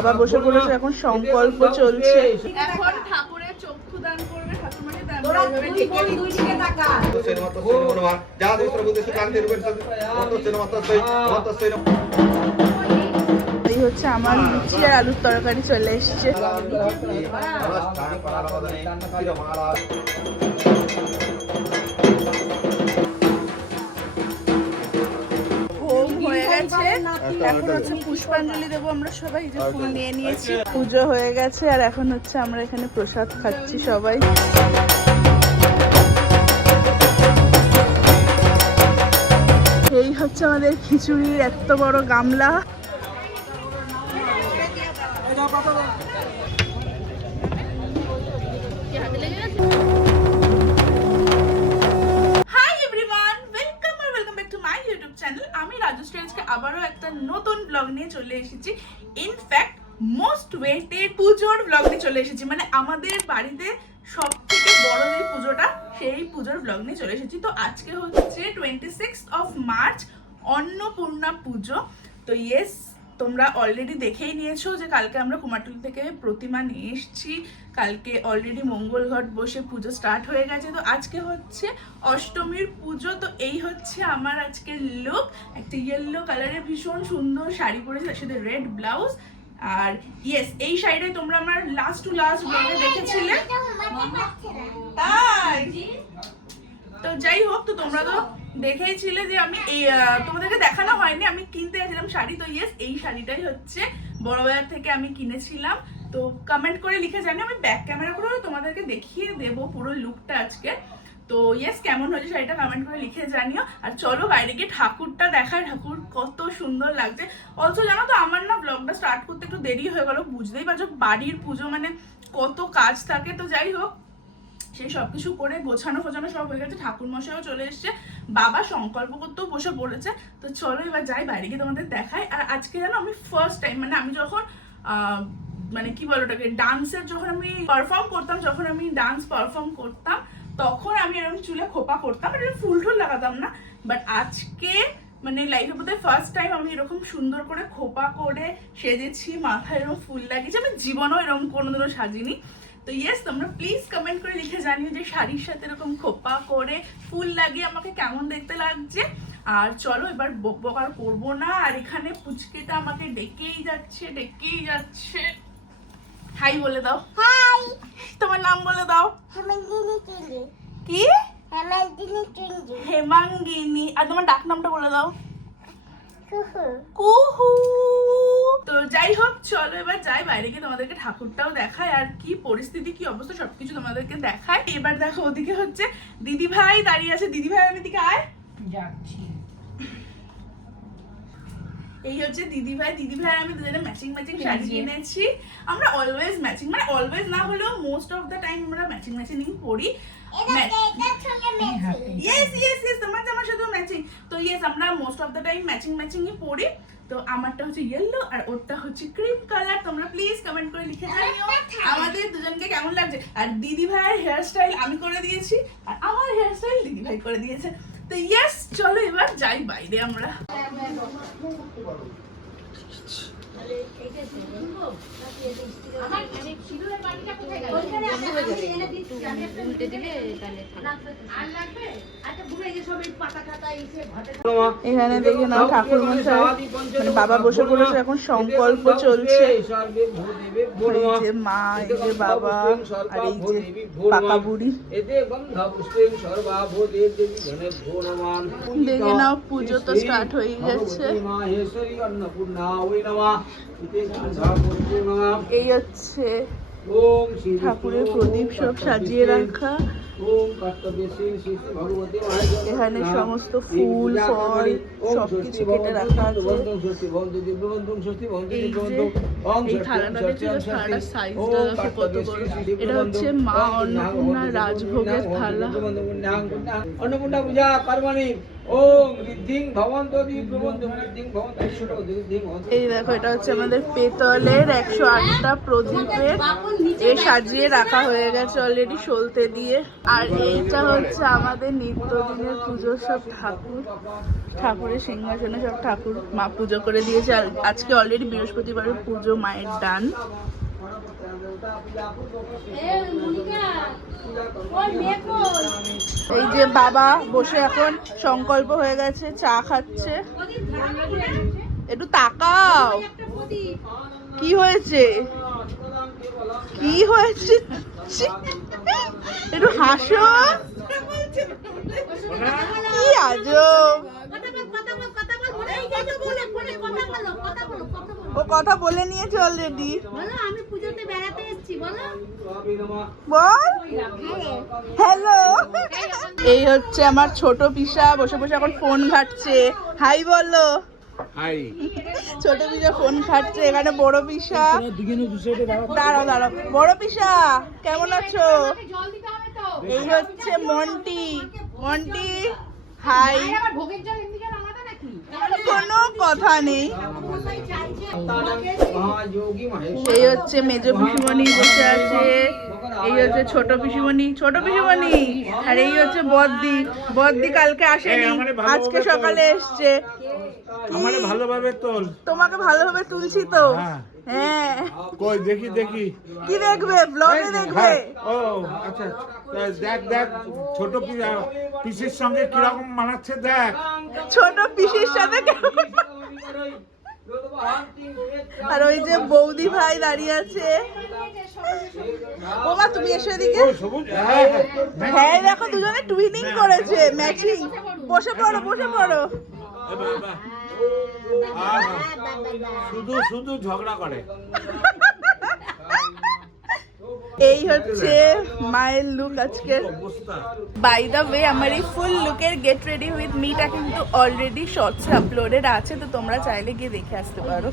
বাবা বসে পড়েছে, এখন সংকল্প চলছে। এখন ঠাকুরের চক্ষুদান করবে ঠাকুরমানি, এই হচ্ছে আমার লুচি আর আলুর তরকারি চলে এসছে। এখন হচ্ছে পুষ্পাঞ্জলি দেবো আমরা সবাই, যে ফুল নিয়ে নিয়েছি, পুজো হয়ে গেছে আর এখন হচ্ছে আমরা এখানে প্রসাদ খাচ্ছি সবাই। এই হচ্ছে আমাদের খিচুড়ির এত বড় গামলা। আমি রাজশ্রী আজকে আবারও একটা নতুন ব্লগ নিয়ে চলে এসেছি। ইনফ্যাক্ট মোস্ট ওয়েটেড পুজোর ব্লগ নিয়ে চলে এসেছি, মানে আমাদের বাড়িতে সব থেকে বড় যে পুজোটা, সেই পুজোর ব্লগ নিয়ে চলে এসেছি। তো আজকে হচ্ছে 26 মার্চ, অন্নপূর্ণা পুজো। তো ইয়েস, তোমরা অলরেডি দেখেই নিয়েছো যে কালকে আমরা কুমারটুলি থেকে প্রতিমা নিয়ে এসেছি। কালকে অলরেডি মঙ্গল ঘট বসে পুজো স্টার্ট হয়ে গেছে। তো আজকে হচ্ছে অষ্টমীর পুজো। তো এই হচ্ছে আমার আজকের লুক, একটা ইয়েলো কালারের ভীষণ সুন্দর শাড়ি পরেছি, তার সাথে রেড ব্লাউজ। আর ইয়েস, এই শাড়িটা তোমরা আমার লাস্ট টু লাস্ট ব্লগে দেখেছিলে, তাই তো যাই হোক, তো তোমরা তো দেখেইছিলে যে আমি এই তোমাদেরকে দেখানো হয়নি, আমি কিনতে গেছিলাম শাড়ি। তো ইয়েস, এই শাড়িটাই হচ্ছে বড় বাজার থেকে আমি কিনেছিলাম। তো কমেন্ট করে লিখে জানি, আমি ব্যাক ক্যামেরা করে তোমাদেরকে দেখিয়ে দেবো পুরো লুকটা আজকে। তো ইয়েস, কেমন হয়েছে শাড়িটা কমেন্ট করে লিখে জানিও। আর চলো বাইরে গিয়ে ঠাকুরটা দেখায়, ঠাকুর কত সুন্দর লাগছে। অলসো জানো তো, আমার না ব্লগটা স্টার্ট করতে একটু দেরি হয়ে গেল, বুঝতেই পারছো বাড়ির পুজো মানে কত কাজ থাকে। তো যাই হোক, সেই সব কিছু করে গোছানো ফোছানো সব হয়ে গেছে, ঠাকুর মশাইও চলে এসছে, বাবা সংকল্প করতেও বসে পড়েছে। তো চলো এবার যাই বাইরে গিয়ে তোমাদের দেখাই। আর আজকে জানো আমি ফার্স্ট টাইম, মানে আমি যখন মানে কি বলো ওটাকে, ডান্সের যখন আমি পারফর্ম করতাম, যখন আমি ডান্স পারফর্ম করতাম তখন আমি এরকম চুলে খোপা করতাম, এরকম ফুল টুল লাগাতাম না। বাট আজকে মানে লাইফে বোধহয় ফার্স্ট টাইম আমি এরকম সুন্দর করে খোপা করে সেজেছি, মাথায় এরকম ফুল লাগিয়েছি। আমি জীবনেও এরকম কোনোদিনও সাজিনি। তো ইয়েস, তোমরা প্লিজ কমেন্ট করে লিখে জানিও যে শাড়ির সাথে এরকম খোপা করে ফুল লাগিয়ে আমাকে কেমন দেখতে লাগছে। আর চলো এবার বকবক আর করবো না। আর এখানে পুচকেটা আমাকে ডেকেই যাচ্ছে। হাই বলে দাও। হাই। তোমার নাম বলে দাও। কি? হেমাঙ্গিনী। আর তোমার ডাক নামটা বলে দাও। কুহু। তো যাই হোক, চলো এবার যাই বাইরে গিয়ে তোমাদেরকে ঠাকুরটাও দেখায়, আর কি পরিস্থিতি কি অবস্থা সবকিছু তোমাদেরকে দেখায়। এবার দেখো ওদিকে হচ্ছে দিদি ভাই দাঁড়িয়ে আছে, দিদি ভাই আমি দিকে আয় যাচ্ছি। এই হচ্ছে দিদি ভাই আমি দুজনে ম্যাচিং শাড়ি কিনেছি। আমরা অলওয়েজ ম্যাচিং, মানে অলওয়েজ না হলেও মোস্ট অফ দ্য টাইম আমরা ম্যাচিং পরি। তোমার জামার সাথে ম্যাচিং। তো ইয়েস, আমরা মোস্ট অফ দ্য টাইম ম্যাচিংই পরি। তো আমারটা হচ্ছে ইয়েলো আর ওরটা হচ্ছে ক্রিম কালার। তোমরা প্লিজ কমেন্ট করে লিখে জানিও আমাদের দুজনকে কেমন লাগছে। আর দিদি ভাইয়ের হেয়ার স্টাইল আমি করে দিয়েছি, আর আমার হেয়ার স্টাইল দিদি ভাই করে দিয়েছে। তো ইয়েস, চলো এবার যাই বাইরে আমরা। এখানে দেখে নাও ঠাকুর মশাই, মানে বাবা বসে পড়েছে, এখন সংকল্প চলছে। এই যে মা, এই যে বাবা, আর এই যে পাকা বুড়ি। দেখে নাও পুজো তো স্টার্ট হয়ে গেছে। এই হচ্ছে ঠাকুরের প্রদীপ সব সাজিয়ে রাখা। এখানে সমস্ত ফুল ফল সবকিছু কেটে রাখা আছে। এই থালাটা ছিল, থালাটার সাইজটা কত বড়। এটা হচ্ছে মা অন্নপূর্ণা রাজভোগের থালা। অন্নপূর্ণা পূজা পার্বণী। এই দেখো, এটা হচ্ছে আমাদের পেতলের 108টা প্রদীপের এ সাজিয়ে রাখা হয়ে গেছে অলরেডি সলতে দিয়ে। আর এইটা হচ্ছে আমাদের নিত্যদিনের পুজোর সব ঠাকুর, ঠাকুরের সিংহাসনে সব ঠাকুর মা পুজো করে দিয়েছে। আর আজকে অলরেডি বৃহস্পতিবারের পুজো মায়ের ডান। এই যে বাবা বসে এখন সংকল্প হয়ে গেছে, চা খাচ্ছে। একটু তাকাও, কি হয়েছে কি হয়েছে, একটু হাসো, কি আজব। ও কথা বলে নিয়েছে অলরেডি। আমি পুজোতে বেড়াতে এসেছি, বলো বল হ্যালো। এই হচ্ছে আমার ছোট পিসা, বসে বসে এখন ফোন ঘাটছে। হাই বলো। হাই। ছোট পিসা ফোন ঘাটছে, এখানে বড় পিসা। দাঁড়াও দাঁড়াও, বড় পিসা কেমন আছো? এই হচ্ছে মন্টি। মন্টি হাই। কোনো কথা নেই। এই হচ্ছে মেজ পিসিমণি বসে আছে, এই হচ্ছে ছোট পিসিমণি, ছোট পিসিমণি। আর এই হচ্ছে বদ্দি। বদ্দি কালকে আসেনি, আজকে সকালে এসছে। আমারে ভালোভাবে তোল। তোমাকে ভালোভাবে তুলছি তো। হ্যাঁ কই দেখি দেখি। কি দেখবে? ব্লগে দেখবে। ও আচ্ছা, দেখ দেখ ছোট পিসির সঙ্গে কিরকম মানাচ্ছে দেখ। ছোট পিসির সাথে কেমন। আর ওই যে বৌদি ভাই দাঁড়িয়ে আছে। ওমা তুমি এসো এদিকে। হ্যাঁ দেখো দুজনে টুইনিং করেছে, ম্যাচিং। বসে পড়ো বসে পড়ো। শুধু শুধু ঝগড়া করে। এই হচ্ছে মায়ের লুক আজকে। বাই দ্য ওয়ে, আমার এই ফুল লুকের গেট রেডি উইথ মিটা কিন্তু অলরেডি শর্টসে আপলোডেড আছে, তো তোমরা চাইলে গিয়ে দেখে আসতে পারো।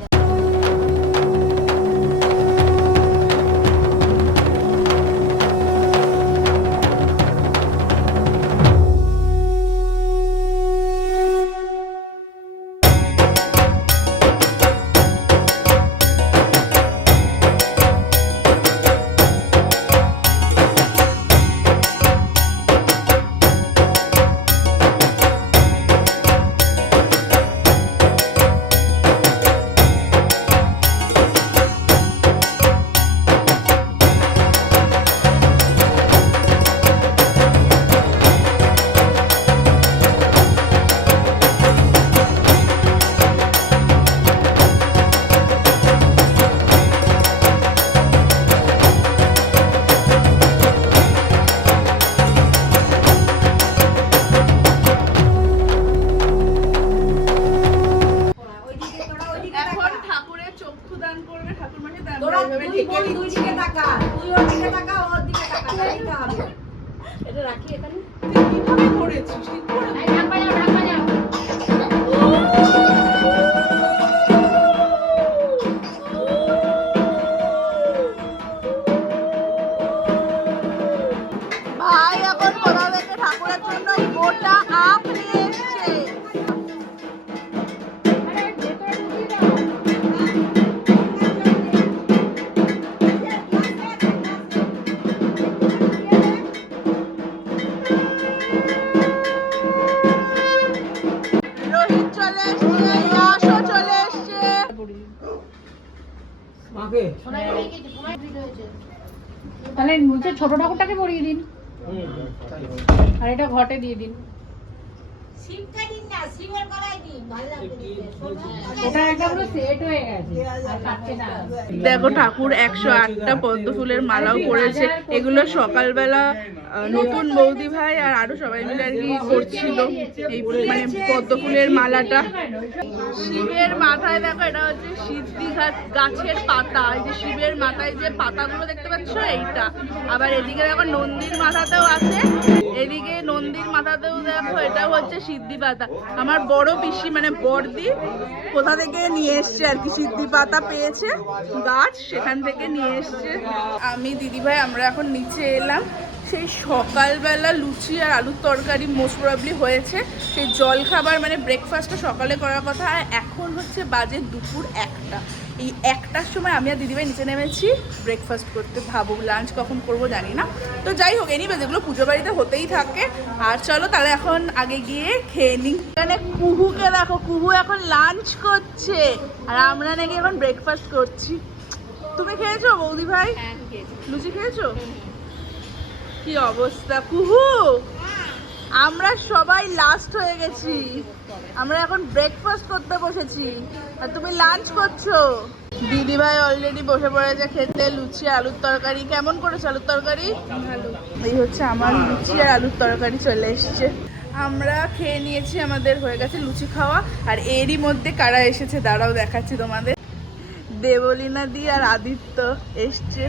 এখন ঠাকুরের চক্ষু দান করবে ঠাকুর মাকে, তোরা দুই বোন দুই দিকে তাকা, তুই ওর দিকে তাকা, ওর দিকে তাকা, তাইতে হবে। এটা রাখি এখানে। তুই কিভাবে করেছিস? ঠিক করে এই ঢাক বাজাও, ঢাক বাজাও। ভাই এখন কোথা থেকে ঠাকুরের জন্য গোটা আপ নিয়ে এসছে। আরে ভেতরে ঢুকিয়ে দাও। রোহিত চলে এসছে, ইয়াশও চলে এসছে। মাকে তাহলে নিচে ছোট ঠাকুরটাকে পরিয়ে দিন, আর এটা ঘটে দিয়ে দিন। ওটা একদম পুরো সেট হয়ে গেছে, আর কাটছে না। দেখো ঠাকুর 108টা পদ্ম ফুলের মালাও করেছে। এগুলো সকালবেলা নতুন বৌদি ভাই আর আরো সবাই মিলে আর কি করছিল এই মানে পদ্ম ফুলের মালাটা। শিবের মাথায় দেখো, এটা হচ্ছে সিদ্ধি গাছের পাতা। এই যে শিবের মাথায় যে পাতাগুলো দেখতে পাচ্ছ এইটা। আবার এদিকে দেখো নন্দীর মাথাতেও আছে, এদিকে নন্দীর মাথাতেও দেখো এটা হচ্ছে সিদ্ধি পাতা। আমার বড় পিসি মানে বড়দি কোথা থেকে নিয়ে এসছে আর কি, সিদ্ধি পাতা পেয়েছে গাছ, সেখান থেকে নিয়ে এসছে। আমি দিদি ভাই আমরা এখন নিচে এলাম। সেই সকালবেলা লুচি আর আলুর তরকারি মোস্ট প্রবাবলি হয়েছে। সেই জল খাবার মানে ব্রেকফাস্টটা সকালে করার কথা, আর এখন হচ্ছে বাজে দুপুর 1টা। এই 1টার সময় আমি আর দিদিভাই নিচে নেমেছি ব্রেকফাস্ট করতে। ভাবো লাঞ্চ কখন করব জানি না। তো যাই হোক, এনিওয়েজ এগুলো পুজো বাড়িতে হতেই থাকে। আর চলো তাহলে এখন আগে গিয়ে খেয়ে নিই। এখানে কুহুকে দেখো, কুহু এখন লাঞ্চ করছে আর আমরা নাকি এখন ব্রেকফাস্ট করছি। তুমি খেয়েছো বৌদি ভাই? লুচি খেয়েছো? কি অবস্থা কুহু, আমরা সবাই লাস্ট হয়ে গেছি, আমরা এখন ব্রেকফাস্ট করতে বসেছি আর তুমি লাঞ্চ করছো। দিদি ভাই অলরেডি বসে পড়েছে খেতে লুচি আলুর তরকারি। কেমন করেছে আলুর তরকারি? ভালো। এই হচ্ছে আমার লুচি আর আলুর তরকারি চলে এসছে। আমরা খেয়ে নিয়েছি, আমাদের হয়ে গেছে লুচি খাওয়া। আর এরই মধ্যে কারা এসেছে দাঁড়াও দেখাচ্ছি তোমাদের। দেবলীনা দি আর আদিত্য এসছে।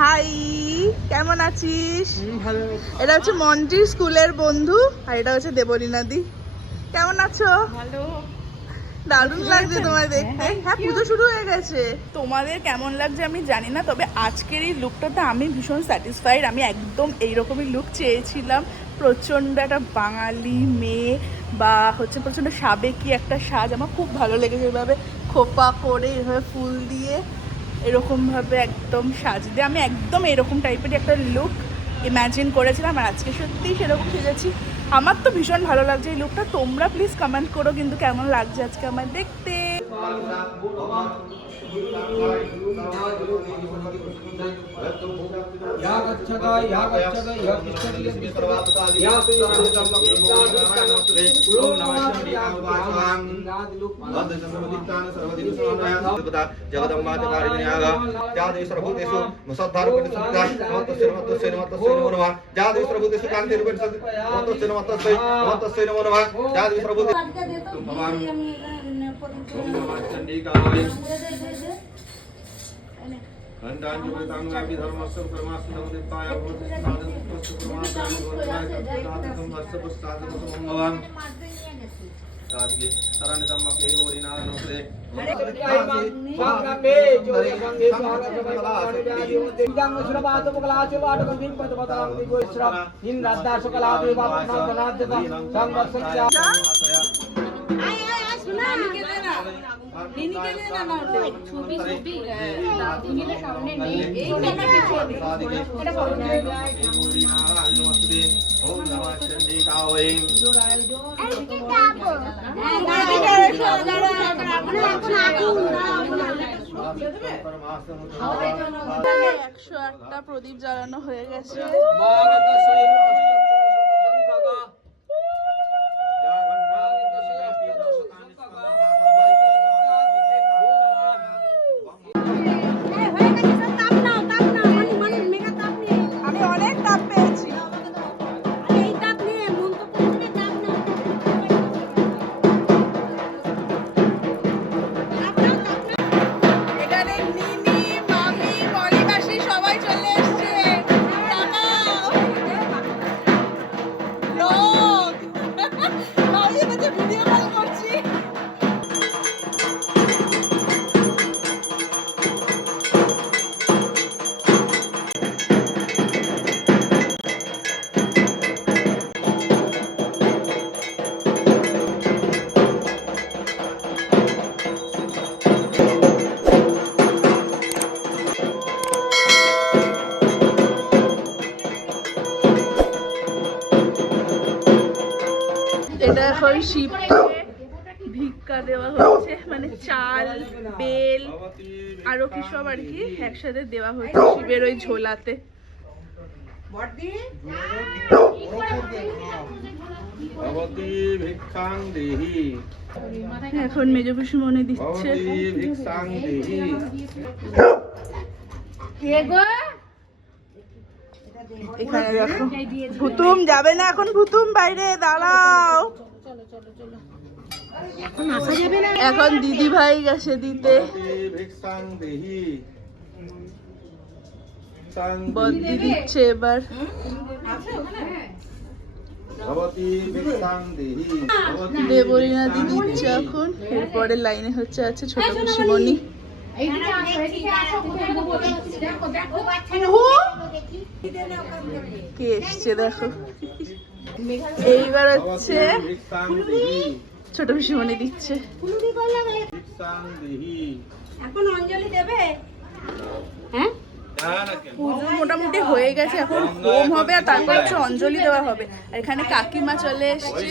হাই, কেমন আছিস? ভালো। এটা হচ্ছে মন্টির স্কুলের বন্ধু আর এটা হচ্ছে দেবলীনা দি। কেমন আছো? ভালো। দারুণ লাগছে তোমায় দেখতে। হ্যাঁ, পুজো শুরু হয়ে গেছে। তোমাদের কেমন লাগছে আমি জানি না, তবে আজকের এই লুকটাতে আমি ভীষণ স্যাটিসফাইড। আমি একদম এইরকমই লুক চেয়েছিলাম। প্রচণ্ড একটা বাঙালি মেয়ে বা হচ্ছে প্রচণ্ড সাবেকি একটা সাজ আমার খুব ভালো লেগেছে। এভাবে খোপা করে এভাবে ফুল দিয়ে এরকমভাবে একদম সাজ দিয়ে আমি একদম এরকম টাইপের একটা লুক ইম্যাজিন করেছিলাম। আর আজকে সত্যিই সেরকম সেজেছি। আমার তো ভীষণ ভালো লাগছে এই লুকটা। তোমরা প্লিজ কমেন্ট করো কিন্তু কেমন লাগছে আজকে আমার দেখতে। একটা প্রদীপ জ্বালানো হয়ে গেছে। আমি অনেক তাপ পেয়েছি। এখানে নিনি মামি মলিবাসী সবাই চলে এসছে। লোক আমি এবার ভিডিও কল করছি। এটা এখন শিবকে ভিক্ষা দেওয়া হচ্ছে, মানে চাল বেল আরো কি সব আর কি একসাথে দেওয়া হচ্ছে শিবের ওই ঝোলাতে। এখন মেজ পিসিমণি দিচ্ছে। এখানে দেখো ভুতুম যাবে না এখন, ভুতুম বাইরে দাঁড়াও। এখন দিদি ভাই গেছে দিতে, বদ্দি দিচ্ছে এবার। দেবলীনা দি দিচ্ছে এখন। এরপরে লাইনে হচ্ছে আছে ছোট পিসিমণি। কে এসছে দেখো, এইবার হচ্ছে ছোট পিসিমণি দিচ্ছে। এখন অঞ্জলি দেবে? হ্যাঁ, পুজো মোটামুটি হয়ে গেছে, এখন হোম হবে আর তারপর হচ্ছে অঞ্জলি দেওয়া হবে। আর এখানে কাকিমা চলে এসছে,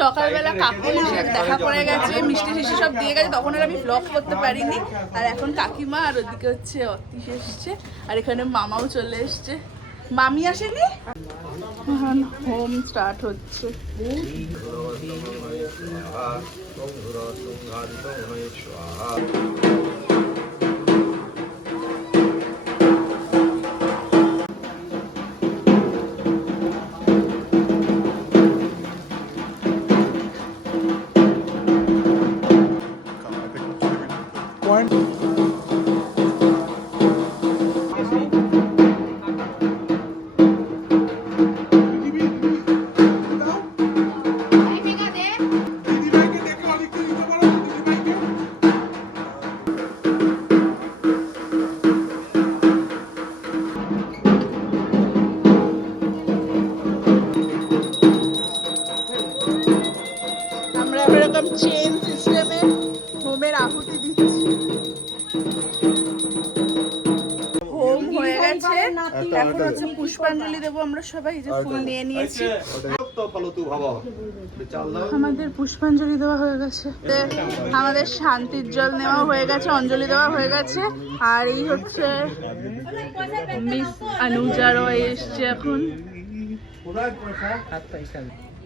সকালবেলা কাকুর সাথে দেখা করে গেছে, মিষ্টি টিষ্টি সব দিয়ে গেছে, তখন আর আমি ব্লগ করতে পারিনি। আর এখন কাকিমা আর ওদিকে হচ্ছে অতীশ এসছে, আর এখানে মামাও চলে এসছে। মামি আসেনি, এখন হোম স্টার্ট হচ্ছে। আমরা এরকম চেন সিস্টেমে হোমের আহুতি দিচ্ছি। হোম হয়ে গেছে, এখন হচ্ছে পুষ্পাঞ্জলি দেবো আমরা সবাই। এই যে ফুল নিয়ে নিয়েছি, আমাদের পুষ্পাঞ্জলি দেওয়া হয়ে গেছে, আমাদের শান্তির জল নেওয়া হয়ে গেছে, অঞ্জলি দেওয়া হয়ে গেছে। আর এই হচ্ছে মিস অনুজা রয় এসছে এখন।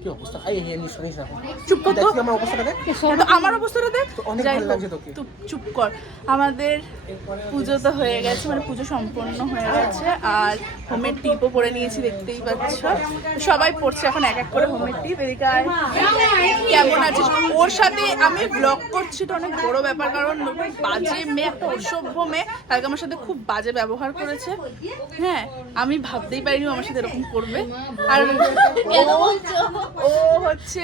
কি অবস্থা? এই নিয়ে শুনিস না, চুপ কর তো, আমার অবস্থাটা দেখ, তো আমার অবস্থাটা দেখ। অনেক যাই ভালো হোক, লাগছে তোকে। তুই চুপ কর। আমাদের পুজো তো হয়ে গেছে, মানে পুজো সম্পন্ন হয়ে গেছে। আর হোমের টিপও পরে নিয়েছি, দেখতেই পাচ্ছ। সবাই পড়ছে এখন এক এক করে হোমের টিপ। এদিকে আয়। কেমন আছিস? ওর সাথে আমি ব্লগ করছি, তো অনেক বড় ব্যাপার, কারণ বাজে মেয়ে, একটা অসভ্য মেয়ে, কালকে আমার সাথে খুব বাজে ব্যবহার করেছে। হ্যাঁ, আমি ভাবতেই পারিনি আমার সাথে এরকম করবে। আর ও হচ্ছে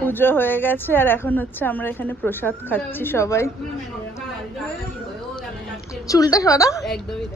পুজো হয়ে গেছে, আর এখন হচ্ছে আমরা এখানে প্রসাদ খাচ্ছি সবাই। চুলটা সরা, একদমই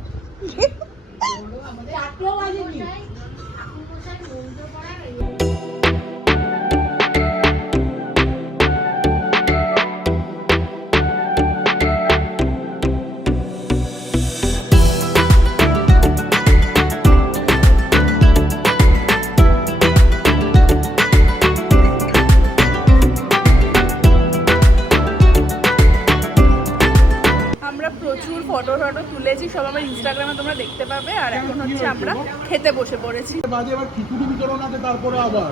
ফটো তুলেছি, সব আমার ইনস্টাগ্রামে তোমরা দেখতে পাবে। আর এখন হচ্ছে আমরা খেতে বসে পড়েছি। খিচুড়ি বিতরণ আছে, তারপরে আবার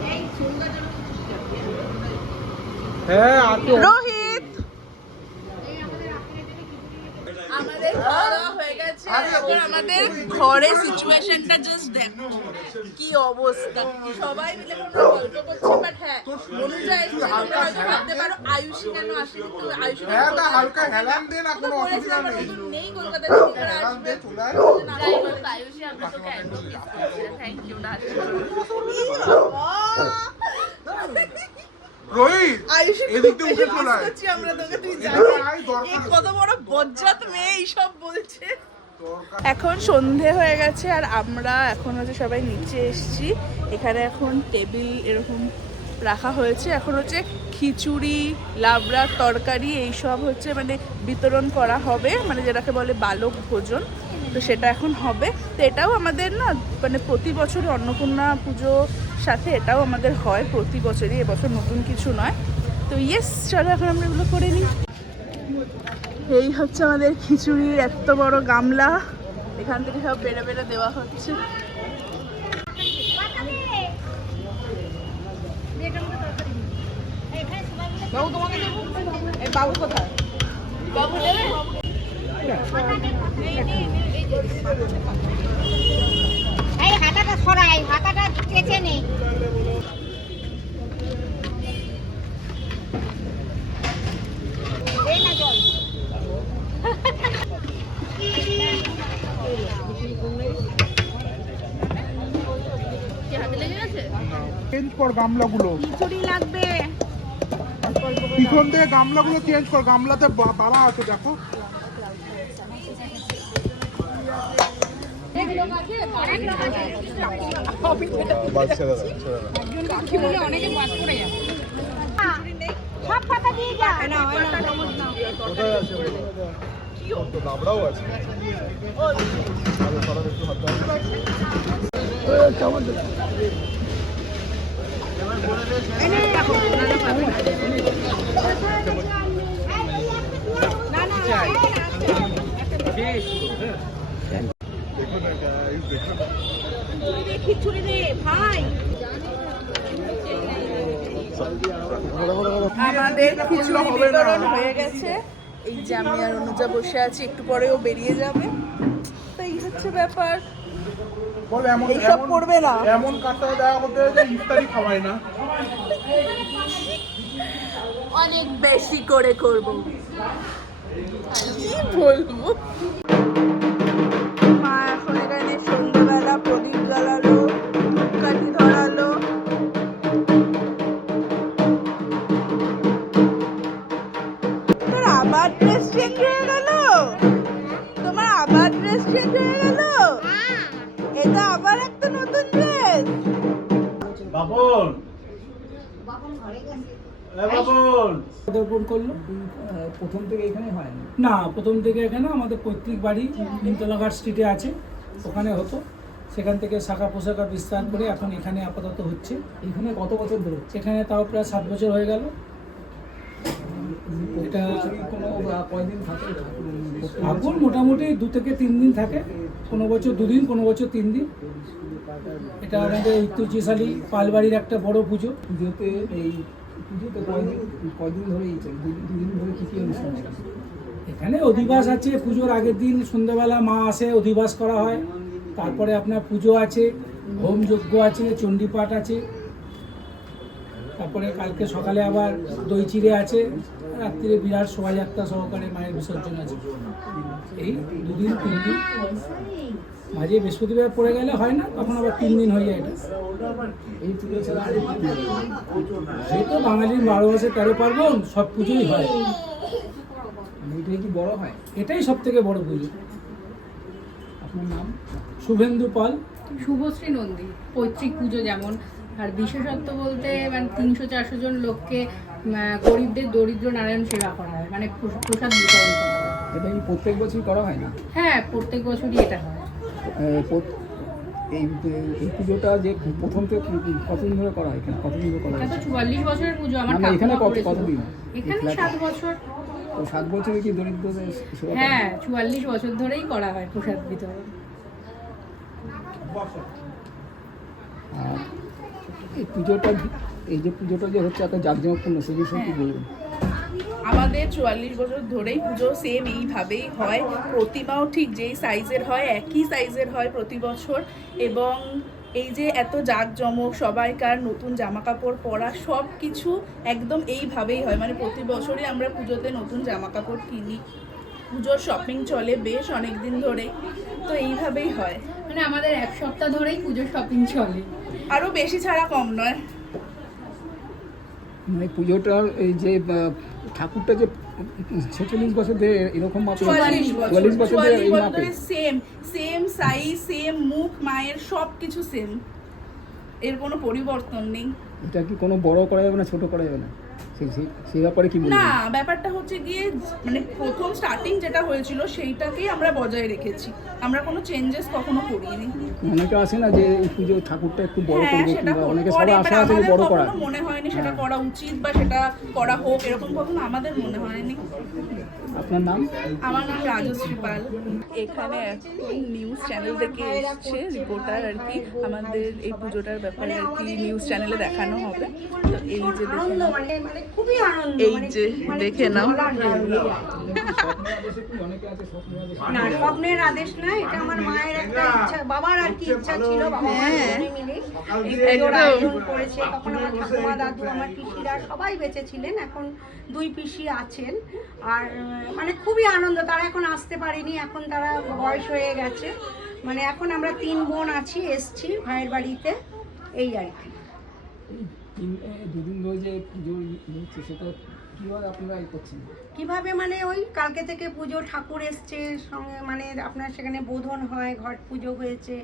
রোহিত, আমাদের খাওয়া দাওয়া হয়ে গেছে। এখন আমাদের ঘরের সিচুয়েশনটা জাস্ট দেখো কি অবস্থা। সবাই মিলে আমরা গল্প করছি, বাট হ্যাঁ অনুজা এসেছে, তোমরা হয়তো ভাবতে পারো আয়ুষী কেন আসেনি। তো আয়ুষী হালকা হেলান দেন, এখন অসুবিধা নেই। নেই, কলকাতা থেকে করে আসবে। আয়ুষী আমরা তোকে একদম মিস করছি না, থ্যাংক ইউ না রোহিত, আয়ুষী এদিকে উঠে চলে আয়। আসছি আমরা তোকে, তুই জানিস এই কত বড় বজ্জাত মেয়ে এইসব বলছে। এখন সন্ধে হয়ে গেছে, আর আমরা এখন হচ্ছে সবাই নিচে এসেছি। এখানে এখন টেবিল এরকম রাখা হয়েছে। এখন হচ্ছে খিচুড়ি, লাবড়ার তরকারি এইসব হচ্ছে মানে বিতরণ করা হবে, মানে যেটাকে বলে বালক ভোজন। তো সেটা এখন হবে। তো এটাও আমাদের না মানে প্রতি বছরই অন্নপূর্ণা পুজো সাথে এটাও আমাদের হয় প্রতি বছরই, এবছর নতুন কিছু নয়। তো ইয়েস, চলো এখন আমরা এগুলো করে নিই। এই হচ্ছে আমাদের খিচুড়ির এত বড় গামলা, এখান থেকে সব বেড়ে বেড়ে দেওয়া হচ্ছে। বাবু কোথায়? বাবু দেবে? এই হাতাটা সরাই, হাতাটা কেচে নেই। এই না জল। চেঞ্জ কর গামলাগুলো। খিচুড়ি লাগবে। পিছন থেকে গামলাগুলো চেঞ্জ কর, গামলাতে বাবা আছে দেখো। সব পাতা দিয়ে যা খিচুড়ি দে ভাই। আমাদের খিচুড়ি বিতরণ হয়ে গেছে। এই যে আমি আর অনুজা বসে আছি, একটু পরেও বেরিয়ে যাবে। তো এই হচ্ছে ব্যাপার। বল এমন এইসব করবে না। এমন কাজটা দেখা করতে যে ইফতারি খাওয়ায় না। অনেক বেশি করে করব। কি বলবো? মা এখন এখানে সন্ধ্যাবেলা প্রদীপ জ্বালালো, ধূপকাঠি ধরালো। তোর আবার ড্রেস চেঞ্জ হয়ে গেল? তোমার আবার ড্রেস চেঞ্জ হয়ে গেল? এটা আবার একটা নতুন ড্রেস। বাবন পদার্পণ করলো। প্রথম থেকে এখানে হয় না, প্রথম থেকে এখানে আমাদের পৈতৃক বাড়ি নিমতলাঘাট স্ট্রিটে আছে, ওখানে হতো। সেখান থেকে শাখা পোশাখা বিস্তার করে এখন এখানে আপাতত হচ্ছে। এখানে কত বছর ধরে হচ্ছে? এখানে তাও প্রায় 7 বছর হয়ে গেল। এটা কোনো কয়দিন থাকে? ঠাকুর মোটামুটি 2 থেকে 3 দিন থাকে, কোনো বছর 2 দিন, কোনো বছর 3 দিন। এটা আমাদের ঐতিহ্যশালী পালবাড়ির একটা বড় পুজো। পুজোতে এই পুজোতে কয়দিন ধরে দুদিন ধরে কী কী অনুষ্ঠান? এখানে অধিবাস আছে। পুজোর আগের দিন সন্ধ্যাবেলা মা আসে, অধিবাস করা হয়। তারপরে আপনার পুজো আছে, হোম যজ্ঞ আছে, চণ্ডীপাঠ আছে। তারপরে কালকে সকালে আবার দই চিড়ে আছে, রাত্রিরে বিরাট শোভাযাত্রা সহকারে মায়ের বিসর্জন আছে। এই 2 দিন 3 দিন, মাঝে বৃহস্পতিবার পড়ে গেলে হয় না, তখন আবার 3 দিন হয়ে যায়। এটা এই পুজো ছাড়া এই তো বাঙালির 12 মাসে 13 পার্বণ, সব পুজোই হয়। এটাই কি বড় হয়? এটাই সব থেকে বড় পুজো। আপনার নাম? শুভেন্দু পাল। শুভশ্রী নন্দী। পৈতৃক পুজো যেমন, আর বিশেষত্ব বলতে মানে 300-400 জন লোককে গরিবদের দরিদ্র নারায়ণ সেবা করা হয়, মানে প্রসাদ বিতরণ করা হয়। এটা কি প্রত্যেক বছরই করা হয় না? হ্যাঁ, প্রত্যেক বছরই এটা হয়। এই পুজোটা যে প্রথম থেকে কতদিন ধরে করা হয়? এখানে কতদিন ধরে করা হয়? এটা তো 44 বছরের পুজো। আমার না, এখানে ঠাকুমা করেছিল। কতদিন? এখানে 7 বছর। তো 7 বছরে কি দরিদ্রদের সেবা করা হয়? হ্যাঁ, 44 বছর ধরেই করা হয় প্রসাদ বিতরণ। আর এই পুজোটা, এই যে পুজোটা যে হচ্ছে এত জাঁকজমকপূর্ণ, সেই বিষয়ে কি বলবেন? আমাদের 44 বছর ধরেই পুজো সেম এইভাবেই হয়। প্রতিমাও ঠিক যেই সাইজের হয়, একই সাইজের হয় প্রতি বছর। এবং এই যে এত জাঁকজমক, সবাইকার নতুন জামা কাপড় পরা, সব কিছু একদম এইভাবেই হয়। মানে প্রতি বছরই আমরা পুজোতে নতুন জামা কাপড় কিনি, পুজোর শপিং চলে বেশ অনেক দিন ধরেই। তো এইভাবেই হয়, মানে আমাদের 1 সপ্তাহ ধরেই পুজোর শপিং চলে। আরও বেশি ছাড়া কম নয়। মানে পুজোটার এই যে ঠাকুরটা যে 46 বছর ধরে এরকম মাপে, 44 বছর ধরে এই মাপে, সেম সাইজ, সেম মুখ, মায়ের সব কিছু সেম, এর কোনো পরিবর্তন নেই। এটা কি কোনো বড় করা যাবে না, ছোট করা যাবে না? সেই ব্যাপারে কি বলবেন? না, ব্যাপারটা হচ্ছে গিয়ে মানে প্রথম স্টার্টিং যেটা হয়েছিল সেইটাকেই আমরা বজায় রেখেছি, আমরা কোনো চেঞ্জেস কখনো করিনি। অনেকে আসে না যে এই পুজো ঠাকুরটা একটু বড় হ্যাঁ, করবো, সেটা কিংবা অনেকে করে, সবাই but আশা আছে যে আমাদের বড় করা। কখনো মনে হয়নি সেটা করা উচিত বা সেটা করা হোক, এরকম কখনো আমাদের মনে হয়নি। আপনার নাম? আমার নাম রাজশ্রী পাল। এখানে এখন নিউজ চ্যানেল থেকে এসছে রিপোর্টার আর কি, আমাদের এই পুজোটার ব্যাপারে আর কি নিউজ চ্যানেলে দেখানো হবে। তো এই যে দেখে নাও, মানে খুবই আনন্দ। এই যে দেখে নাও। না, স্বপ্নের আদেশ না, এটা আমার মায়ের একটা ইচ্ছা, বাবার আর কি ইচ্ছা ছিল। বাবা মা দুজনে মিলে এই পুজোর আয়োজন করেছে। তখন আমার ঠাকুমা, দাদু, আমার পিসিরা সবাই বেঁচে ছিলেন, এখন 2 পিসি আছেন। আর মানে খুবই আনন্দ। তারা এখন আসতে পারেনি, এখন তারা বয়স হয়ে গেছে। মানে এখন আমরা 3 বোন আছি, এসছি ভাইয়ের বাড়িতে, এই আর কি। 2 দিন ধরে যে পুজো হচ্ছে সেটা কীভাবে আপনারা করছেন? কিভাবে মানে ওই কালকে থেকে পুজো, ঠাকুর এসছে সঙ্গে, মানে আপনার সেখানে বোধন হয়, ঘট পুজো হয়েছে,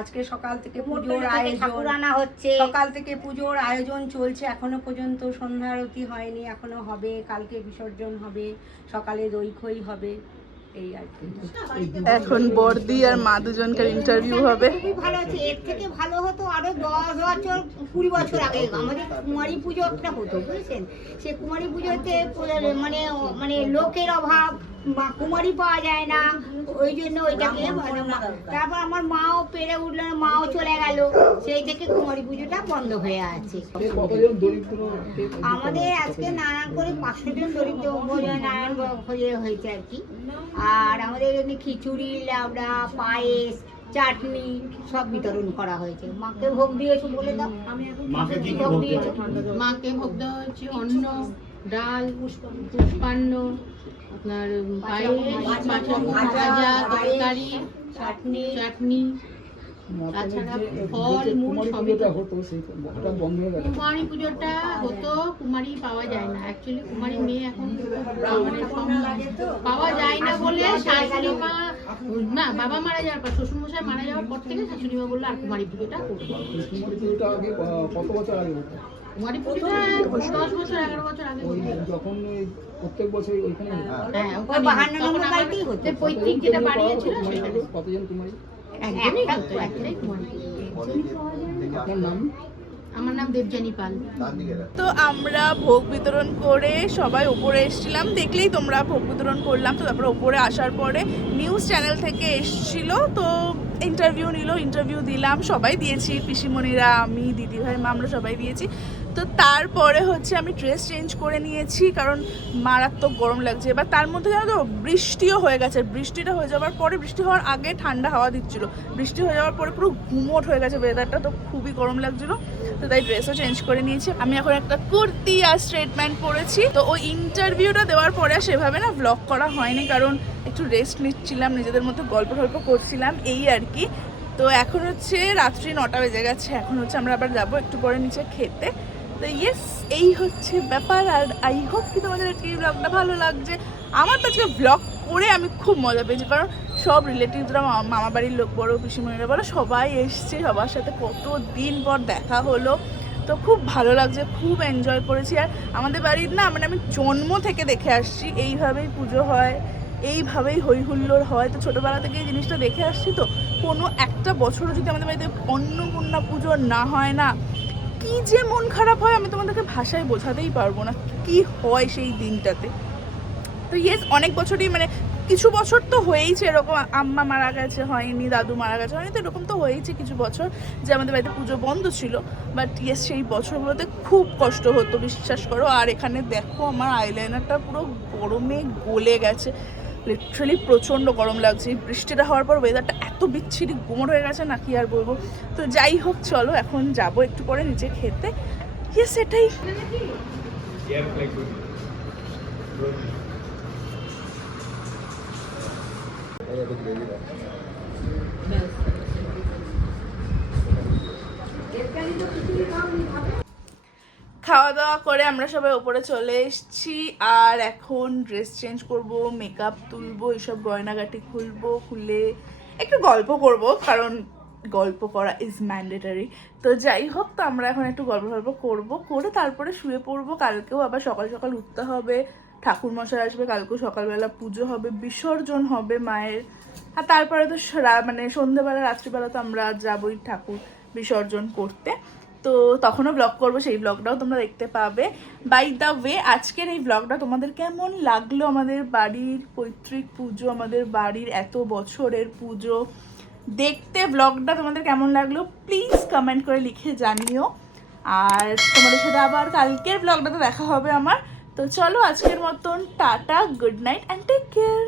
আজকে সকাল থেকে পুজোর ঠাকুর আয়োজন, আনা হচ্ছে। সকাল থেকে পুজোর আয়োজন চলছে, এখনো পর্যন্ত সন্ধ্যা আরতি হয়নি, এখনো হবে, কালকে বিসর্জন হবে, সকালে দইখই হবে, এই আর কি। এখন বর্দি আর মা দুজনকার ইন্টারভিউ হবে। খুবই ভালো আছে, এর থেকে ভালো হতো আরো 10 বছর 20 বছর আগে আমাদের কুমারী পুজো একটা হতো, বুঝেছেন? সে কুমারী পুজোতে মানে মানে লোকের অভাব, কুমারী পাওয়া যায় না, ওই জন্য ওইটাকে তারপর আমার মাও পেরে উঠলো, মাও চলে গেল, সেই থেকে কুমারী পুজোটা বন্ধ হয়ে আছে। কতজন দরিদ্র? আমাদের আজকে নানান করে 500 জন দরিদ্র নারায়ণ ভোজে হয়েছে আর কি। আর আমাদের এখানে খিচুড়ি, লাবড়া, পায়েস, চাটনি সব বিতরণ করা হয়েছে। মাকে ভোগ দিয়েছি বলে দাও, আমি এখন ভোগ দিয়েছি। মাকে ভোগ দেওয়া হচ্ছে অন্ন, ডাল, পুষ্পান্ন, আপনার পায়েস, ভাজা, তরকারি, চাটনি, তাছাড়া ফল মূল সবই। হতো সেই হঠাৎ বন্ধ হয়ে গেল। কুমারী পুজোটা হতো, কুমারী পাওয়া যায় না অ্যাকচুয়ালি, কুমারী মেয়ে এখন মানে পাওয়া যায় না বলে শাশুড়ি মা, না বাবা মারা যাওয়ার পর, শ্বশুরমশাই মারা যাওয়ার পর থেকে শাশুড়ি মা বললো আর কুমারী পুজোটা করবো। কুমারী পুজোটা আগে কত বছর আগে হতো? কুমারী পুজোটা 10 বছর 11 বছর আগে হতো। যখন ওই প্রত্যেক বছর ওইখানে হতো। হ্যাঁ, ওই 52 নম্বর বাড়িতেই হতো। পৈতৃক যেটা বাড়িয়েছিল সেটা। কতজন কুমারী? একজনই হতো, একটাই কুমারী। আপনার নাম? আমার নাম দেবযানী পাল। তো আমরা ভোগ বিতরণ করে সবাই উপরে এসেছিলাম, দেখলেই তোমরা ভোগ বিতরণ করলাম। তো তারপরে উপরে আসার পরে নিউজ চ্যানেল থেকে এসেছিল, তো ইন্টারভিউ নিল, ইন্টারভিউ দিলাম, সবাই দিয়েছি, পিসিমণিরা, আমি, দিদিভাই, মা, আমরা সবাই দিয়েছি। তো তারপরে হচ্ছে আমি ড্রেস চেঞ্জ করে নিয়েছি, কারণ মারাত্মক গরম লাগছে। এবার তার মধ্যে জানো তো বৃষ্টিও হয়ে গেছে, বৃষ্টিটা হয়ে যাওয়ার পরে, বৃষ্টি হওয়ার আগে ঠান্ডা হাওয়া দিচ্ছিল, বৃষ্টি হয়ে যাওয়ার পরে পুরো গুমোট হয়ে গেছে ওয়েদারটা, তো খুবই গরম লাগছিলো। তো তাই ড্রেসও চেঞ্জ করে নিয়েছি। আমি এখন একটা কুর্তি আর স্ট্রেট প্যান্ট পরেছি। তো ওই ইন্টারভিউটা দেওয়ার পরে সেভাবে না ব্লগ করা হয়নি, কারণ একটু রেস্ট নিচ্ছিলাম, নিজেদের মতো গল্প করছিলাম, এই আর কি। তো এখন হচ্ছে রাত্রি 9টা বেজে গেছে, এখন হচ্ছে আমরা আবার যাবো একটু পরে নিচে খেতে। তো ইয়েস, এই হচ্ছে ব্যাপার। আর আই হোপ কি তোমাদের আজকে এই ব্লগটা ভালো লাগছে। আমার তো আজকে ব্লগ করে আমি খুব মজা পেয়েছি, কারণ সব রিলেটিভসরা, মামা বাড়ির লোক বলো, পিসিমণিরা বলো, সবাই এসছে, সবার সাথে কতদিন পর দেখা হলো। তো খুব ভালো লাগছে, খুব এনজয় করেছি। আর আমাদের বাড়ির না, মানে আমি জন্ম থেকে দেখে আসছি এইভাবেই পুজো হয়, এইভাবেই হই হুল্লোড় হয়। তো ছোটোবেলা থেকে এই জিনিসটা দেখে আসছি, তো কোনো একটা বছরও যদি আমাদের বাড়িতে অন্নপূর্ণা পুজো না হয় না, কি যে মন খারাপ হয় আমি তোমাদেরকে ভাষায় বোঝাতেই পারবো না কি হয় সেই দিনটাতে। তো ইয়েস, অনেক বছরই, মানে কিছু বছর তো হয়েইছে এরকম, আম্মা মারা গেছে হয়নি, দাদু মারা গেছে হয়নি, তো এরকম তো হয়েইছে কিছু বছর যে আমাদের বাড়িতে পুজো বন্ধ ছিল। বাট ইয়েস, সেই বছরগুলোতে খুব কষ্ট হতো, বিশ্বাস করো। আর এখানে দেখো আমার আইলাইনারটা পুরো গরমে গলে গেছে, লিটারালি প্রচণ্ড গরম লাগছে। বৃষ্টিটা হওয়ার পর ওয়েদারটা এত বিচ্ছিরি গুমোট হয়ে গেছে না, কি আর বলবো। তো যাই হোক, চলো এখন যাবো একটু পরে নিচে খেতে। ইয়েস, এটাই। খাওয়া দাওয়া করে আমরা সবাই ওপরে চলে এসেছি, আর এখন ড্রেস চেঞ্জ করব, মেকআপ তুলবো, এইসব গয়নাগাটি খুলবো, খুলে একটু গল্প করব, কারণ গল্প করা ইজ ম্যান্ডেটারি। তো যাই হোক, তো আমরা এখন একটু গল্প করবো, করে তারপরে শুয়ে পড়বো। কালকেও আবার সকাল সকাল উঠতে হবে, ঠাকুরমশাই আসবে, কালকেও সকালবেলা পুজো হবে, বিসর্জন হবে মায়ের। আর তারপরে তো মানে সন্ধ্যেবেলা, রাত্রিবেলা তো আমরা যাবোই ঠাকুর বিসর্জন করতে। তো তখনও ব্লগ করবো, সেই ব্লগটাও তোমরা দেখতে পাবে। বাই দ্য ওয়ে, আজকের এই ব্লগটা তোমাদের কেমন লাগলো? আমাদের বাড়ির পৈতৃক পুজো, আমাদের বাড়ির এত বছরের পুজো দেখতে ব্লগটা তোমাদের কেমন লাগলো প্লিজ কমেন্ট করে লিখে জানিও। আর তোমাদের সাথে আবার কালকের ব্লগটাতে দেখা হবে আমার। তো চলো, আজকের মতন tata, good night and take care.